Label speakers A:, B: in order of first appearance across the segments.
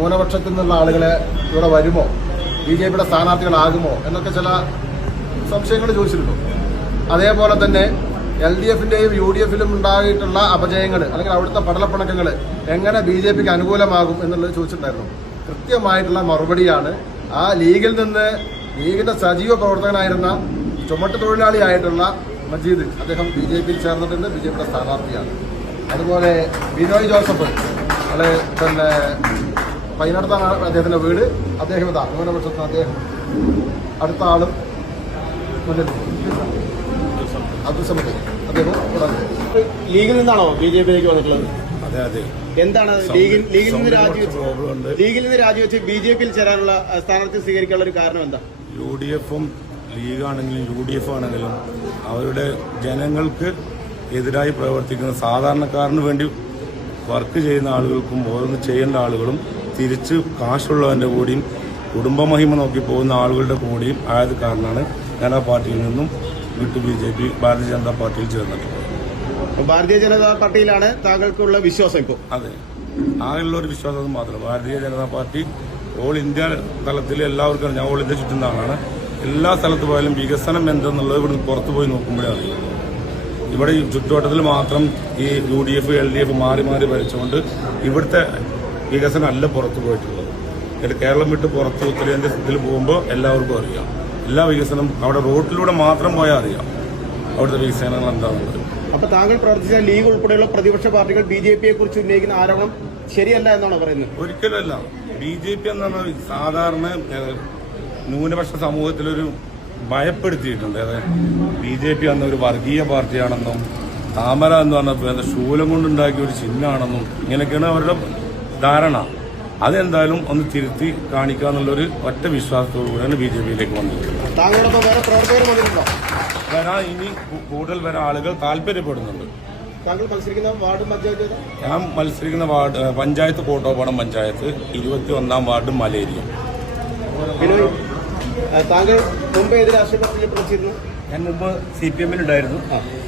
A: ന്യൂനപക്ഷത്തിൽ നിന്നുള്ള ആളുകളെ ഇവിടെ വരുമോ? ബി ജെ പിയുടെ സ്ഥാനാർത്ഥികളാകുമോ? എന്നൊക്കെ ചില സംശയങ്ങൾ ചോദിച്ചിരുന്നു. അതേപോലെ തന്നെ എൽ ഡി എഫിന്റെയും യു ഡി എഫിലും ഉണ്ടായിട്ടുള്ള അപജയങ്ങൾ അല്ലെങ്കിൽ അവിടുത്തെ പടലപ്പിണക്കങ്ങൾ എങ്ങനെ ബി ജെ പിക്ക് അനുകൂലമാകും എന്നുള്ളത് ചോദിച്ചിട്ടുണ്ടായിരുന്നു. കൃത്യമായിട്ടുള്ള മറുപടിയാണ് ആ ലീഗിൽ നിന്ന് ലീഗിന്റെ സജീവ പ്രവർത്തകനായിരുന്ന ചുമട്ട് തൊഴിലാളിയായിട്ടുള്ള മജീദ് അദ്ദേഹം ബി ജെ പിയിൽ ചേർന്നിട്ടുണ്ട് ബി ജെ പിയുടെ സ്ഥാനാർത്ഥിയാണ്. അതുപോലെ ബിനോയ് ജോസഫ് അല്ലെ പിന്നെ പൈനടത്താണ് അദ്ദേഹത്തിന്റെ വീട്. അദ്ദേഹം ഇതാ ന്യൂനപക്ഷത്തിന് അദ്ദേഹം. അടുത്ത ആളും മുന്നിൽ അദ്ദേഹം
B: ലീഗിൽ നിന്നാണോ ബി ജെ പിയിലേക്ക് വന്നിട്ടുള്ളത്?
C: അതെ അതെ.
B: എന്താണ് ലീഗിൽ ലീഗിൽ നിന്ന് രാജിവെച്ച്
C: പ്രോബ്ലം ഉണ്ട്
B: ലീഗിൽ നിന്ന് രാജിവെച്ച് ബി ജെ പിയിൽ ചേരാനുള്ള സ്ഥാനാർത്ഥി സ്വീകരിക്കാനുള്ള ഒരു കാരണം എന്താ?
C: യു ഡി എഫും ലീഗാണെങ്കിലും യു ഡി എഫ് ആണെങ്കിലും അവരുടെ ജനങ്ങൾക്ക് എതിരായി പ്രവർത്തിക്കുന്ന സാധാരണക്കാരന് വേണ്ടി വർക്ക് ചെയ്യുന്ന ആളുകൾക്കും ഓരോന്ന് ചെയ്യേണ്ട ആളുകളും തിരിച്ച് കാശുള്ളവന്റെ കൂടിയും കുടുംബമഹിമ നോക്കി പോകുന്ന ആളുകളുടെ കൂടിയും ആയത് കാരണമാണ് ഞാൻ ആ പാർട്ടിയിൽ നിന്നും വിട്ടു B J P Bharatiya Janata പാർട്ടിയിൽ ചേർന്നിട്ടുള്ളത്.
B: ഭാരതീയ ജനതാ പാർട്ടിയിലാണ് താങ്കൾക്കുള്ള വിശ്വാസം ഇപ്പോൾ
C: അതെ. ആകെയുള്ള ഒരു വിശ്വാസം മാത്രം. Bharatiya Janata party all India തലത്തിൽ എല്ലാവർക്കും ഞാൻ ഓൾ ഇന്ത്യ ചുറ്റുന്ന ആളാണ്. എല്ലാ സ്ഥലത്ത് പോയാലും വികസനം എന്തെന്നുള്ളത് ഇവിടുന്ന് പുറത്തു പോയി നോക്കുമ്പോഴേ അറിയുള്ളൂ ഇവിടെ ചുറ്റുവട്ടത്തിൽ മാത്രം ഈ U D F L D F മാറി മാറി ഭരിച്ചുകൊണ്ട് ഇവിടുത്തെ വികസനം അല്ല പുറത്തു പോയിട്ടുള്ളത്. എന്നിട്ട് കേരളം വിട്ട് പുറത്ത് ഉത്തരേന്ത്യത്തിൽ പോകുമ്പോൾ എല്ലാവർക്കും അറിയാം. എല്ലാ വികസനം അവിടെ റോഡിലൂടെ മാത്രം പോയാൽ അറിയാം. അവിടുത്തെ വികസനങ്ങൾ എന്താണെന്നുള്ളത്.
B: അപ്പൊ താങ്കൾ പ്രവർത്തിച്ച ലീഗ് ഉൾപ്പെടെയുള്ള പ്രതിപക്ഷ പാർട്ടികൾ ബി ജെ പിയെ കുറിച്ച് ഉന്നയിക്കുന്ന ആരോപണം ശരിയല്ല എന്നാണ് പറയുന്നത്?
C: ഒരിക്കലല്ല. ബി ജെ പി എന്ന് പറഞ്ഞാൽ സാധാരണ ന്യൂനപക്ഷ സമൂഹത്തിലൊരു ഭയപ്പെടുത്തിയിട്ടുണ്ട്. അതായത് ബി ജെ പി എന്ന ഒരു വർഗീയ പാർട്ടിയാണെന്നും താമര എന്ന് പറഞ്ഞ ശൂലം കൊണ്ടുണ്ടാക്കിയ ഒരു ചിഹ്നമാണെന്നും ഇങ്ങനെയൊക്കെയാണ് അവരുടെ ധാരണ. അതെന്തായാലും ഒന്ന് തിരുത്തി കാണിക്കുക എന്നുള്ളൊരു ഒറ്റ വിശ്വാസത്തോടു കൂടിയാണ് ബി ജെ പിയിലേക്ക്
B: വന്നിട്ടുണ്ടോ?
C: വരാൻ ഇനി കൂടുതൽ വരാൻ ആളുകൾ താല്പര്യപ്പെടുന്നുണ്ട്? ഞാൻ മത്സരിക്കുന്ന വാർഡ് പഞ്ചായത്ത് കോട്ടോപ്പാടം പഞ്ചായത്ത് ഇരുപത്തി ഒന്നാം വാർഡ് മലേരിയ.
B: താങ്കൾ മുമ്പ് ഏത് രാഷ്ട്രീയ പാർട്ടിയിൽ പ്രവർത്തിച്ചിരുന്നു?
D: ഞാൻ മുമ്പ് സി പി എമ്മിലുണ്ടായിരുന്നു.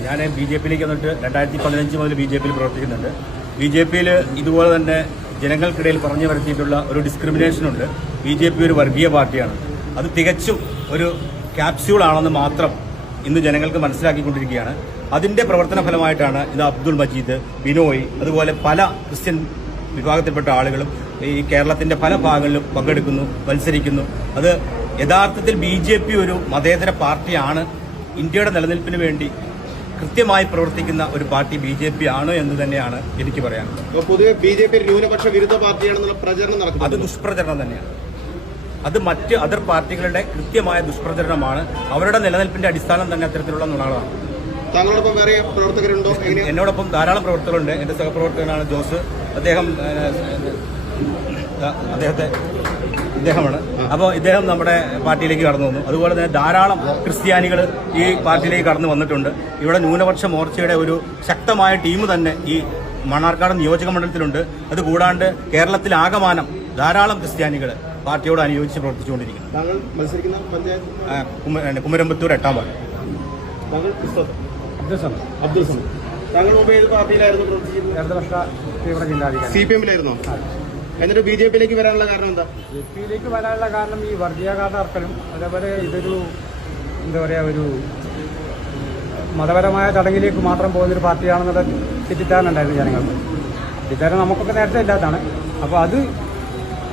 D: ഞാൻ ബി ജെ പിയിലേക്ക് വന്നിട്ട് രണ്ടായിരത്തി പതിനഞ്ച് മുതൽ ബി ജെ പിയിൽ പ്രവർത്തിക്കുന്നുണ്ട്. ബി ജെ പിയിൽ ഇതുപോലെ തന്നെ ജനങ്ങൾക്കിടയിൽ പറഞ്ഞു വരുത്തിയിട്ടുള്ള ഒരു ഡിസ്ക്രിമിനേഷൻ ഉണ്ട്. ബി ജെ പി ഒരു വർഗീയ പാർട്ടിയാണ്. അത് തികച്ചും ഒരു ക്യാപ്സ്യൂൾ ആണെന്ന് മാത്രം ഇന്ന് ജനങ്ങൾക്ക് മനസ്സിലാക്കിക്കൊണ്ടിരിക്കുകയാണ്. അതിന്റെ പ്രവർത്തന ഫലമായിട്ടാണ് ഇത് അബ്ദുൾ മജീദ് ബിനോയ് അതുപോലെ പല ക്രിസ്ത്യൻ വിഭാഗത്തിൽപ്പെട്ട ആളുകളും ഈ കേരളത്തിന്റെ പല ഭാഗങ്ങളിലും പങ്കെടുക്കുന്നു മത്സരിക്കുന്നു. അത് യഥാർത്ഥത്തിൽ ബി ഒരു മതേതര പാർട്ടിയാണ്. ഇന്ത്യയുടെ നിലനിൽപ്പിന് വേണ്ടി കൃത്യമായി പ്രവർത്തിക്കുന്ന ഒരു പാർട്ടി ബി ജെ പി ആണ് എന്ന് തന്നെയാണ് എനിക്ക്
B: പറയാൻ പൊതുവെ ബി ജെ പി ന്യൂനപക്ഷ വിരുദ്ധ പാർട്ടിയാണെന്നുള്ള പ്രചരണം നടക്കുന്നത് അത്
D: ദുഷ്പ്രചരണം തന്നെയാണ് അത് മറ്റ് അതർ പാർട്ടികളുടെ കൃത്യമായ ദുഷ്പ്രചരണമാണ് അവരുടെ നിലനിൽപ്പിന്റെ അടിസ്ഥാനം തന്നെ അത്തരത്തിലുള്ള നുണകളാണ്
B: താങ്കളോടൊപ്പം വേറെ പ്രവർത്തകരുണ്ടോ
D: എന്നോടൊപ്പം ധാരാളം പ്രവർത്തകരുണ്ട് എന്റെ സഹപ്രവർത്തകനാണ് ജോസ് അദ്ദേഹം അദ്ദേഹത്തെ ഇദ്ദേഹമാണ്. അപ്പോൾ ഇദ്ദേഹം നമ്മുടെ പാർട്ടിയിലേക്ക് കടന്നു വന്നു. അതുപോലെ തന്നെ ധാരാളം ക്രിസ്ത്യാനികൾ ഈ പാർട്ടിയിലേക്ക് കടന്നു വന്നിട്ടുണ്ട്. ഇവിടെ ന്യൂനപക്ഷ മോർച്ചയുടെ ഒരു ശക്തമായ ടീം തന്നെ ഈ മണ്ണാർക്കാട് നിയോജക മണ്ഡലത്തിലുണ്ട്. അതുകൂടാണ്ട് കേരളത്തിലാകമാനം ധാരാളം ക്രിസ്ത്യാനികൾ പാർട്ടിയോട് അനുയോജിച്ച് പ്രവർത്തിച്ചുകൊണ്ടിരിക്കുന്നു.
B: താങ്കൾ മത്സരിക്കുന്ന പഞ്ചായത്ത്?
D: കുമരമ്പത്തൂർ എട്ടാം വാർഡ്.
B: അബ്ദുൾ സമദ്. താങ്കൾ മുമ്പ് ഏത് പാർട്ടിയിലായിരുന്നു പ്രവർത്തിച്ചിരുന്നത്?
E: ഇടതുപക്ഷ തീവ്ര ചിന്താധികാരി
B: സി പി എമ്മിലായിരുന്നോ? എന്നിട്ട് ബി ജെ പിയിലേക്ക് വരാനുള്ള കാരണം എന്താ?
E: ബി ജെ പിയിലേക്ക് വരാനുള്ള കാരണം ഈ വർഗീയകാതാർക്കലും അതേപോലെ ഇതൊരു എന്താ പറയുക ഒരു മതപരമായ ചടങ്ങിലേക്ക് മാത്രം പോകുന്നൊരു പാർട്ടിയാണെന്നുള്ള തെറ്റിദ്ധാരണ ഉണ്ടായിരുന്നു ജനങ്ങൾക്ക്. തെറ്റിദ്ധാരണ നമുക്കൊക്കെ നേരത്തെ ഇല്ലാത്തതാണ്. അപ്പോൾ അത്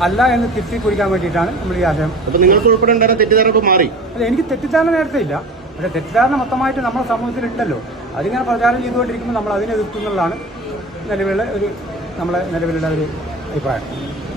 E: അല്ല എന്ന് തിരുത്തി കുറിക്കാൻ വേണ്ടിയിട്ടാണ് നമ്മൾ ഈ ആശയം
B: അപ്പോൾ നിങ്ങൾക്ക് ഉൾപ്പെടെ തെറ്റിദ്ധാരണ മാറി.
E: അല്ല എനിക്ക് തെറ്റിദ്ധാരണ നേരത്തെ ഇല്ല. പക്ഷേ തെറ്റിദ്ധാരണ മൊത്തമായിട്ട് നമ്മുടെ സമൂഹത്തിലുണ്ടല്ലോ അതിങ്ങനെ പ്രചാരം ചെയ്തുകൊണ്ടിരിക്കുമ്പോൾ നമ്മൾ അതിനെ എതിർക്കുന്നുള്ളതാണ് നിലവിലെ ഒരു നമ്മളെ നിലവിലുള്ള ഒരു Aí vai.